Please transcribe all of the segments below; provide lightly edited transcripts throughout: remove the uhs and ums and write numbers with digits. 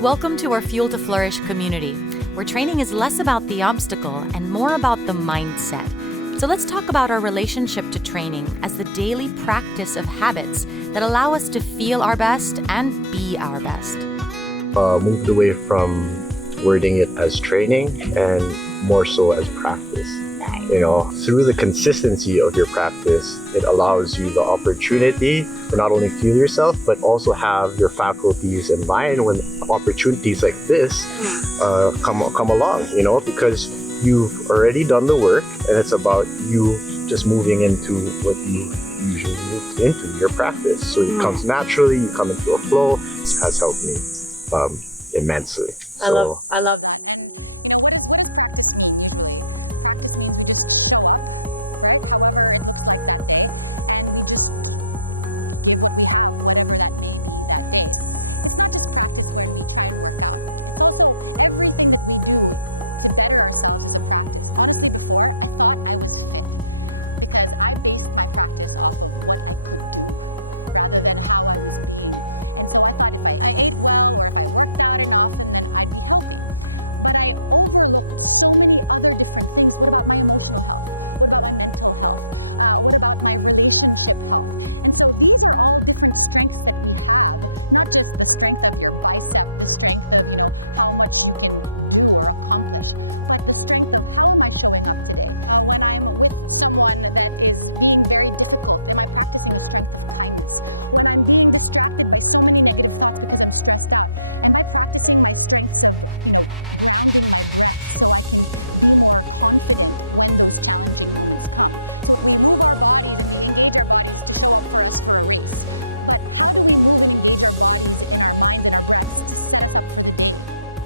Welcome to our Fuel to Flourish community, where training is less about the obstacle and more about the mindset. So let's talk about our relationship to training as the daily practice of habits that allow us to feel our best and be our best. Moved away from wording it as training and more so as practice. You know, through the consistency of your practice, it allows you the opportunity to not only feel yourself, but also have your faculties in mind when opportunities like this come along, you know, because you've already done the work and it's about you just moving into what you usually move into, your practice. So it comes naturally, you come into a flow. It has helped me immensely. I love that.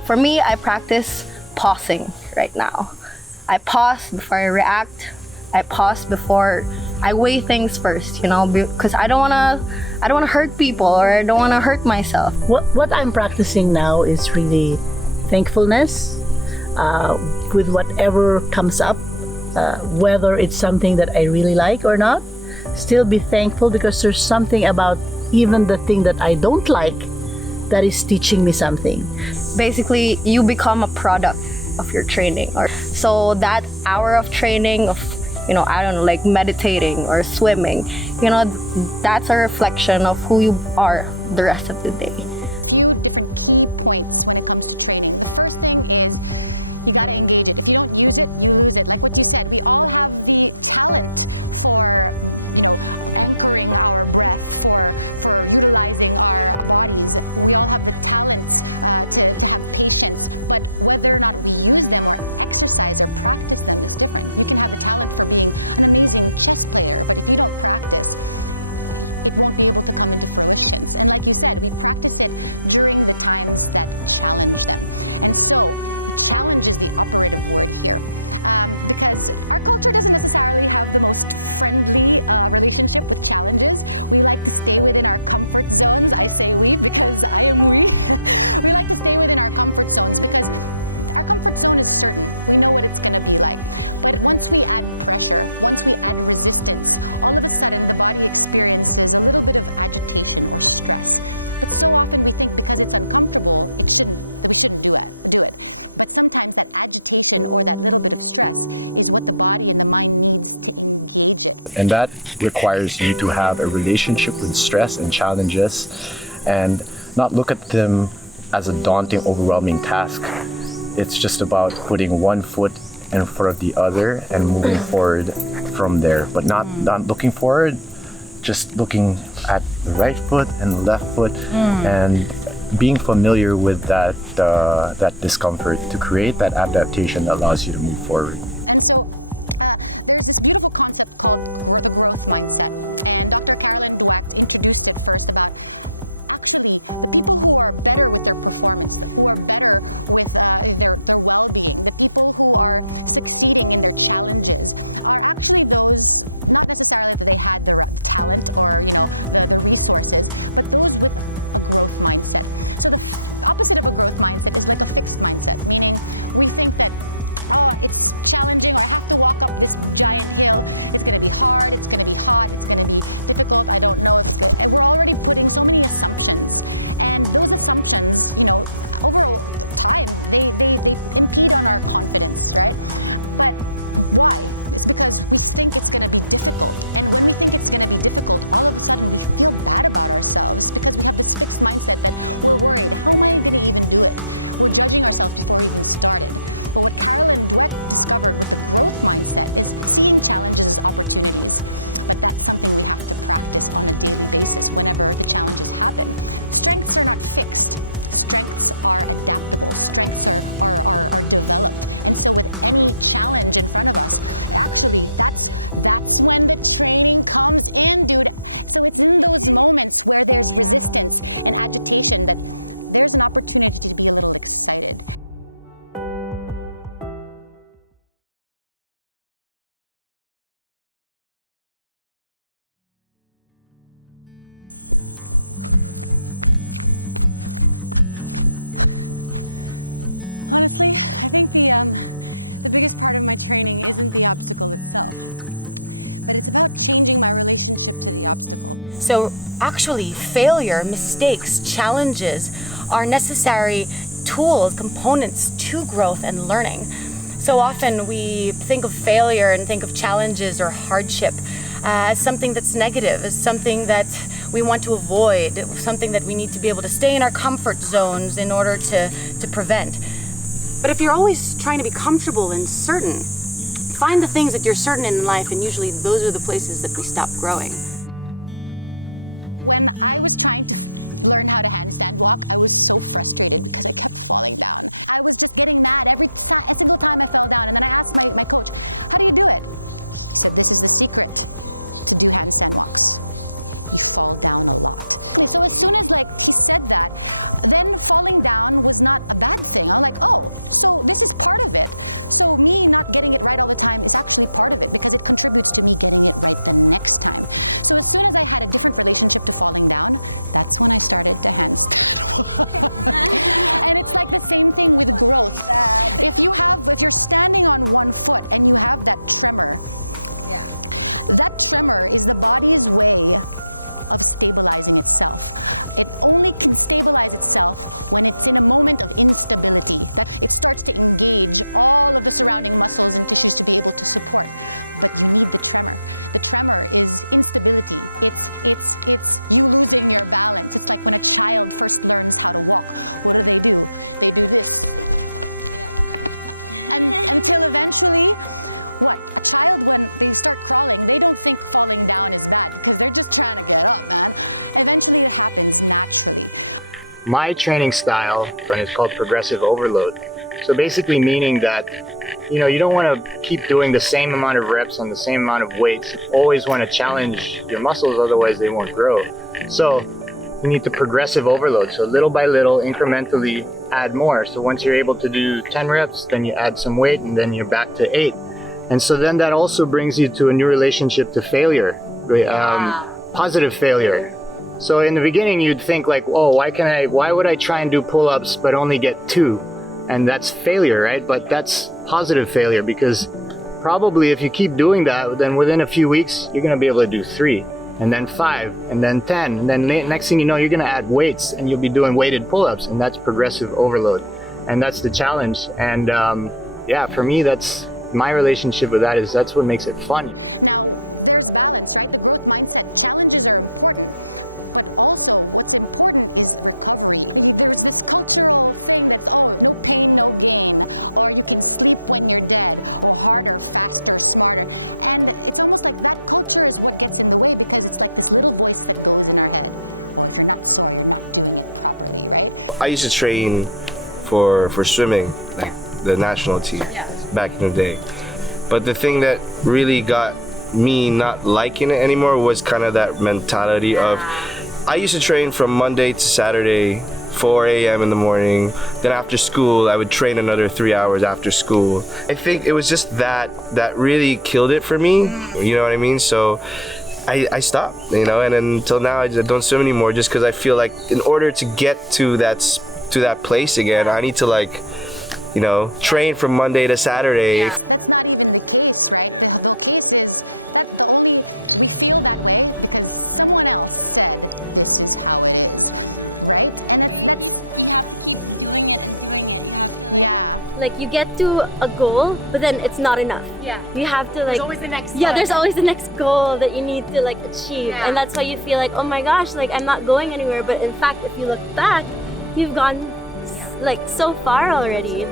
For me, I practice pausing right now. I pause before I react. I pause before I weigh things first, you know, because I don't wanna hurt people or I don't wanna hurt myself. What I'm practicing now is really thankfulness with whatever comes up, whether it's something that I really like or not. Still be thankful because there's something about even the thing that I don't like that is teaching me something. Basically, you become a product of your training. So that hour of training of, you know, I don't know, like meditating or swimming, you know, that's a reflection of who you are the rest of the day. And that requires you to have a relationship with stress and challenges and not look at them as a daunting, overwhelming task. It's just about putting one foot in front of the other and moving forward from there. But not looking forward, just looking at the right foot and the left foot and being familiar with that discomfort to create that adaptation that allows you to move forward. So actually, failure, mistakes, challenges are necessary tools, components to growth and learning. So often we think of failure and think of challenges or hardship as something that's negative, as something that we want to avoid, something that we need to be able to stay in our comfort zones in order to prevent. But if you're always trying to be comfortable and certain, find the things that you're certain in life, and usually those are the places that we stop growing. My training style is called progressive overload. So basically meaning that, you don't want to keep doing the same amount of reps on the same amount of weights. You always want to challenge your muscles, otherwise they won't grow. So you need to progressive overload. So little by little, incrementally add more. So once you're able to do 10 reps, then you add some weight and then you're back to 8. And so then that also brings you to a new relationship to failure, positive failure. So in the beginning, you'd think like, oh, why would I try and do pull-ups but only get 2? And that's failure, right? But that's positive failure, because probably if you keep doing that, then within a few weeks, you're going to be able to do 3, and then 5, and then 10. And then next thing you know, you're going to add weights and you'll be doing weighted pull-ups, and that's progressive overload. And that's the challenge. And for me, that's my relationship with that, is that's what makes it fun. I used to train for swimming, like the national team, back in the day. But the thing that really got me not liking it anymore was kind of that mentality of, I used to train from Monday to Saturday, 4 a.m. in the morning. Then after school, I would train another 3 hours after school. I think it was just that really killed it for me. You know what I mean? So I stopped, and then until now I don't swim anymore, just because I feel like in order to get to that place again, I need to train from Monday to Saturday. Yeah. Like, you get to a goal, but then it's not enough. Yeah. You have to There's always the next Yeah, one. there's always the next goal that you need to achieve. Yeah. And that's why you feel like, oh my gosh, I'm not going anywhere. But in fact, if you look back, you've gone so far already.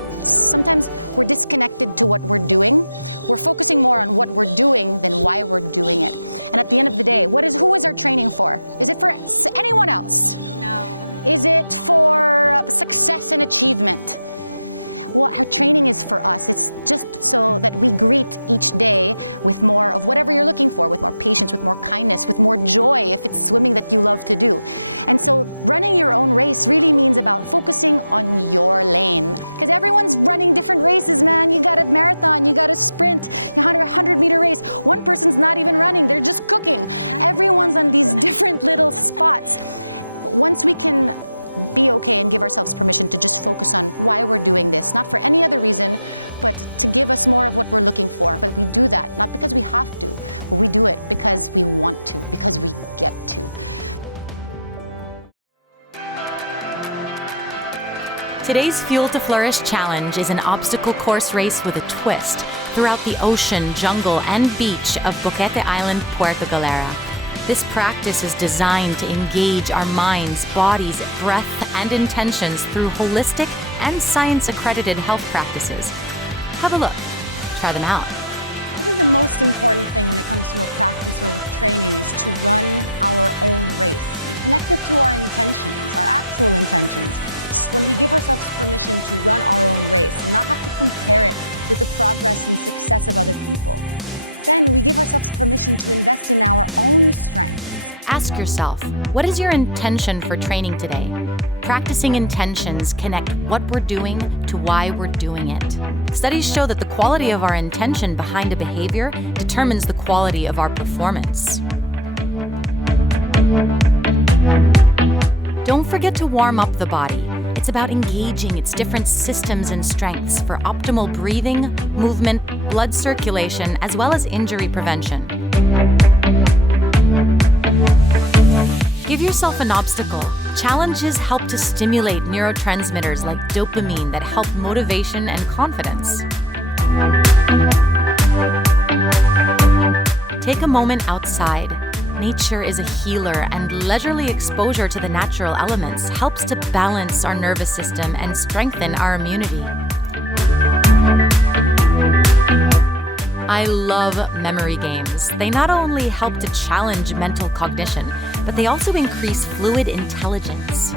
Today's Fuel to Flourish challenge is an obstacle course race with a twist throughout the ocean, jungle, and beach of Boquete Island, Puerto Galera. This practice is designed to engage our minds, bodies, breath, and intentions through holistic and science-accredited health practices. Have a look. Try them out. Ask yourself, what is your intention for training today? Practicing intentions connect what we're doing to why we're doing it. Studies show that the quality of our intention behind a behavior determines the quality of our performance. Don't forget to warm up the body. It's about engaging its different systems and strengths for optimal breathing, movement, blood circulation, as well as injury prevention. Give yourself an obstacle. Challenges help to stimulate neurotransmitters like dopamine that help motivation and confidence. Take a moment outside. Nature is a healer, and leisurely exposure to the natural elements helps to balance our nervous system and strengthen our immunity. I love memory games. They not only help to challenge mental cognition, but they also increase fluid intelligence.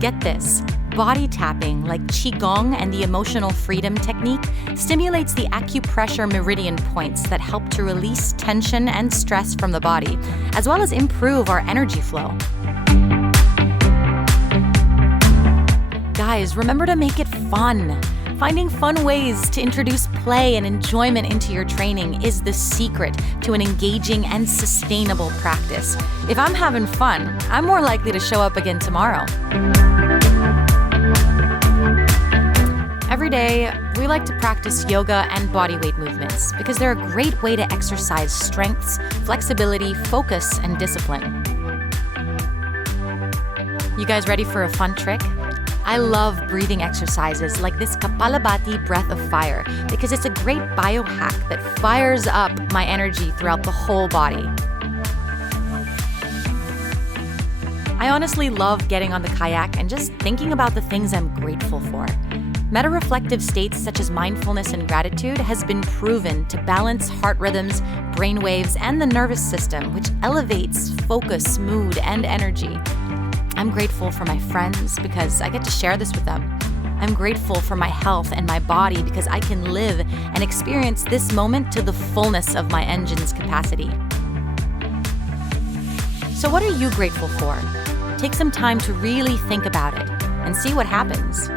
Get this, body tapping like Qigong and the emotional freedom technique stimulates the acupressure meridian points that help to release tension and stress from the body, as well as improve our energy flow. Guys, remember to make it fun. Finding fun ways to introduce play and enjoyment into your training is the secret to an engaging and sustainable practice. If I'm having fun, I'm more likely to show up again tomorrow. Every day, we like to practice yoga and bodyweight movements because they're a great way to exercise strengths, flexibility, focus, and discipline. You guys ready for a fun trick? I love breathing exercises like this Kapalabhati breath of fire because it's a great biohack that fires up my energy throughout the whole body. I honestly love getting on the kayak and just thinking about the things I'm grateful for. Meta-reflective states such as mindfulness and gratitude has been proven to balance heart rhythms, brain waves, and the nervous system, which elevates focus, mood, and energy. I'm grateful for my friends because I get to share this with them. I'm grateful for my health and my body because I can live and experience this moment to the fullness of my engine's capacity. So what are you grateful for? Take some time to really think about it and see what happens.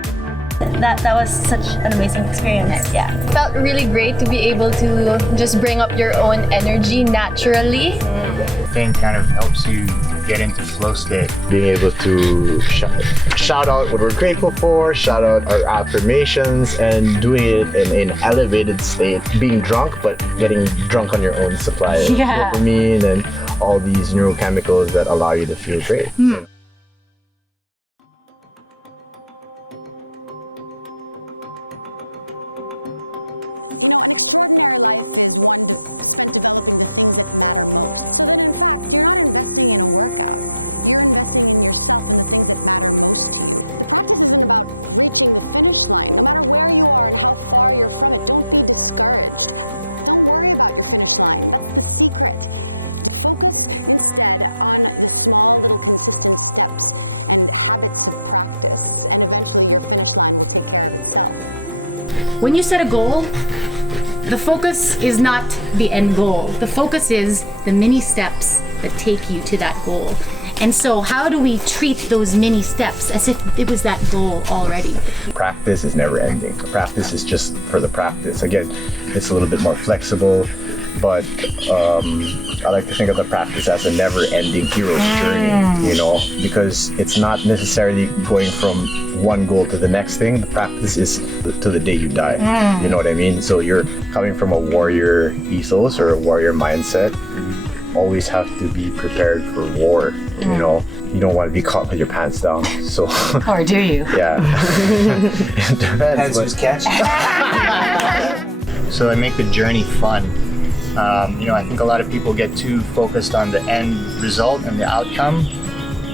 That was such an amazing experience. Yeah. It felt really great to be able to just bring up your own energy naturally. The thing kind of helps you get into flow state. Being able to shout out what we're grateful for, shout out our affirmations, and doing it in an elevated state. Being drunk, but getting drunk on your own supply of dopamine and all these neurochemicals that allow you to feel great. When you set a goal, the focus is not the end goal. The focus is the mini steps that take you to that goal. And so how do we treat those mini steps as if it was that goal already? Practice is never ending. Practice is just for the practice. Again, it's a little bit more flexible, but I like to think of the practice as a never-ending hero's journey, you know, because it's not necessarily going from one goal to the next thing. The practice is to the day you die. You know what I mean? So you're coming from a warrior ethos or a warrior mindset. Always have to be prepared for war, you know. you don't want to be caught with your pants down. So Or do you? yeah, it depends. That's But, So I make the journey fun. I think a lot of people get too focused on the end result and the outcome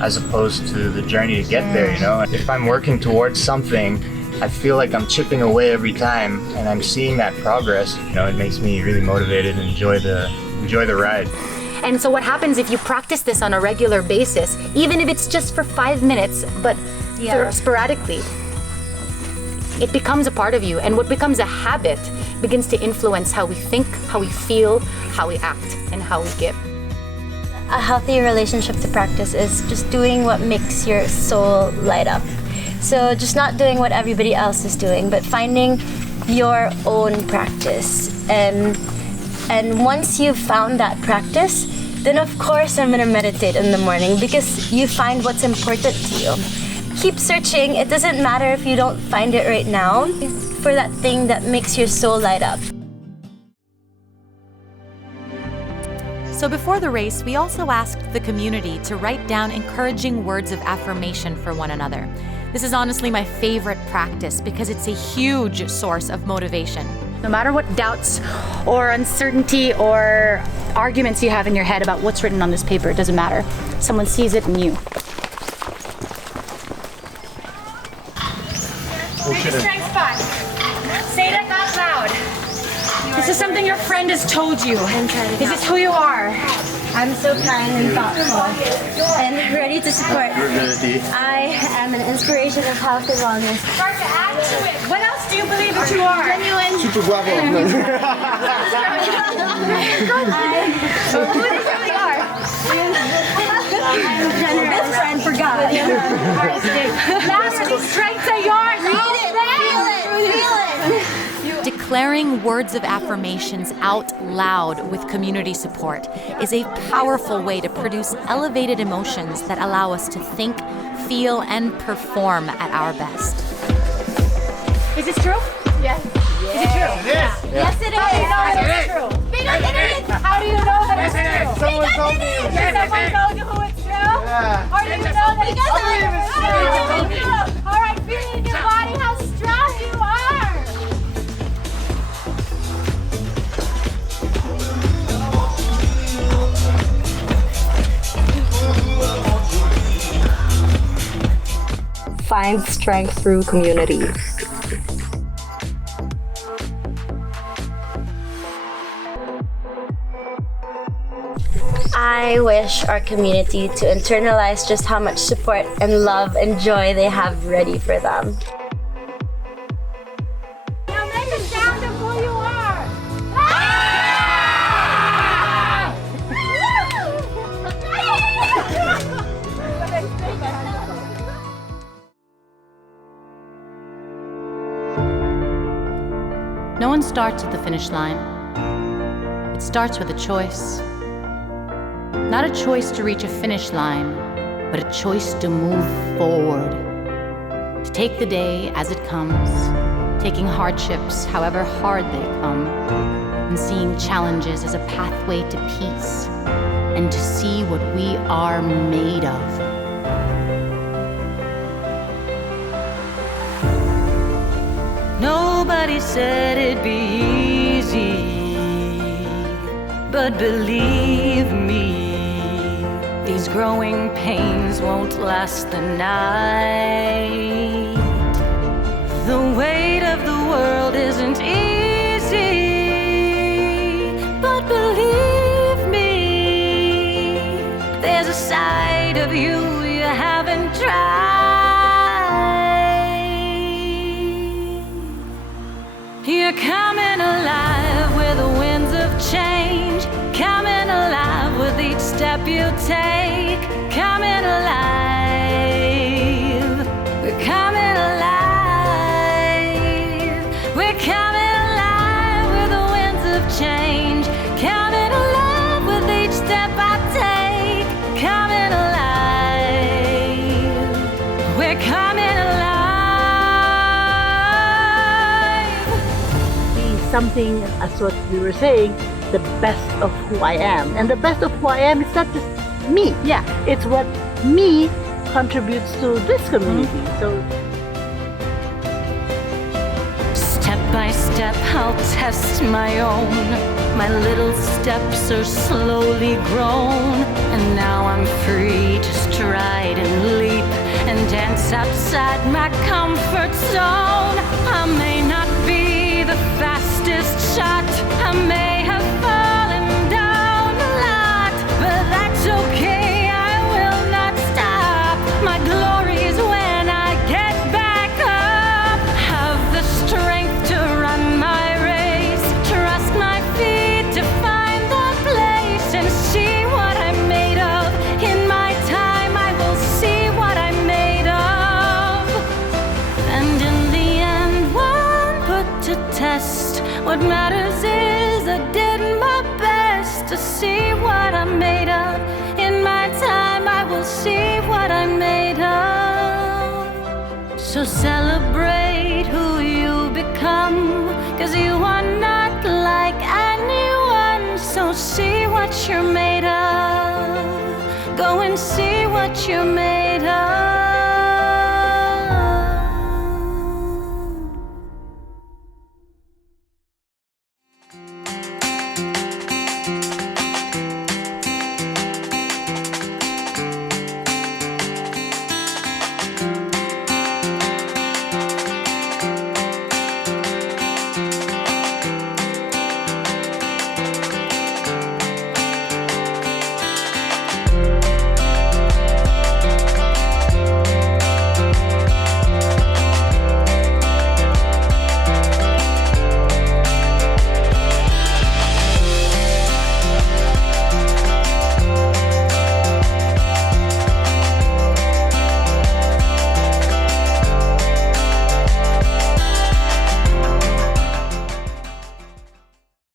as opposed to the journey to get there, If I'm working towards something, I feel like I'm chipping away every time and I'm seeing that progress. It makes me really motivated and enjoy the ride. And so what happens if you practice this on a regular basis, even if it's just for 5 minutes, but sporadically, it becomes a part of you. And what becomes a habit begins to influence how we think, how we feel, how we act, and how we give. A healthy relationship to practice is just doing what makes your soul light up. So just not doing what everybody else is doing, but finding your own practice. And once you've found that practice, then of course I'm gonna meditate in the morning because you find what's important to you. Keep searching. It doesn't matter if you don't find it right now. For that thing that makes your soul light up. So before the race, we also asked the community to write down encouraging words of affirmation for one another. This is honestly my favorite practice because it's a huge source of motivation. No matter what doubts or uncertainty or arguments you have in your head about what's written on this paper, it doesn't matter. Someone sees it in you. Strength spot. Say that out loud. This is something your friend has told you. This is who you are. I'm so kind and thoughtful and ready to support. I am an inspiration of health and wellness. Start to add to it. What else do you believe that you are? Genuine. Super bravo. Who do you really are? I'm generous. This friend forgot. Louder, these strengths are yours. Declaring words of affirmations out loud with community support is a powerful way to produce elevated emotions that allow us to think, feel, and perform at our best. Is this true? Yes. Is it true? Yes, it is. How do you know that it's true? Because it is. How do you know that it's true? Someone told me. Does someone told you who it's true? Yeah. Or do you know that it's I believe it's true. All right, feel in your body how strong you are. Find strength through community. I wish our community to internalize just how much support and love and joy they have ready for them. Now make a sound of who you are. No one starts at the finish line. It starts with a choice. Not a choice to reach a finish line, but a choice to move forward. To take the day as it comes, taking hardships however hard they come, and seeing challenges as a pathway to peace, and to see what we are made of. Nobody said it'd be easy, but believe me, these growing pains won't last the night. The weight of the world isn't easy, but believe me, there's a side of you you haven't tried. You're coming alive with the winds of change, coming alive with each step you take, coming alive. We're coming alive. We're coming alive with the winds of change, coming alive with each step I take, coming alive. We're coming alive. Something, as what we were saying, the best of who I am. And the best of who I am is not just me. Yeah. It's what me contributes to this community. So step by step, I'll test my own. My little steps are slowly grown, and now I'm free to stride and leap and dance outside my comfort zone. I may not be the fastest shot, I may have fallen down a lot, but that's okay, I will not stop. My glory's when I get back up. Have the strength to run my race, trust my feet to find the place, and see what I'm made of. In my time I will see what I'm made of. And in the end, one put to test. What matters is I did my best to see what I'm made of. In my time I will see what I'm made of. So celebrate who you become, 'cause you are not like anyone. So see what you're made of. Go and see what you're made of.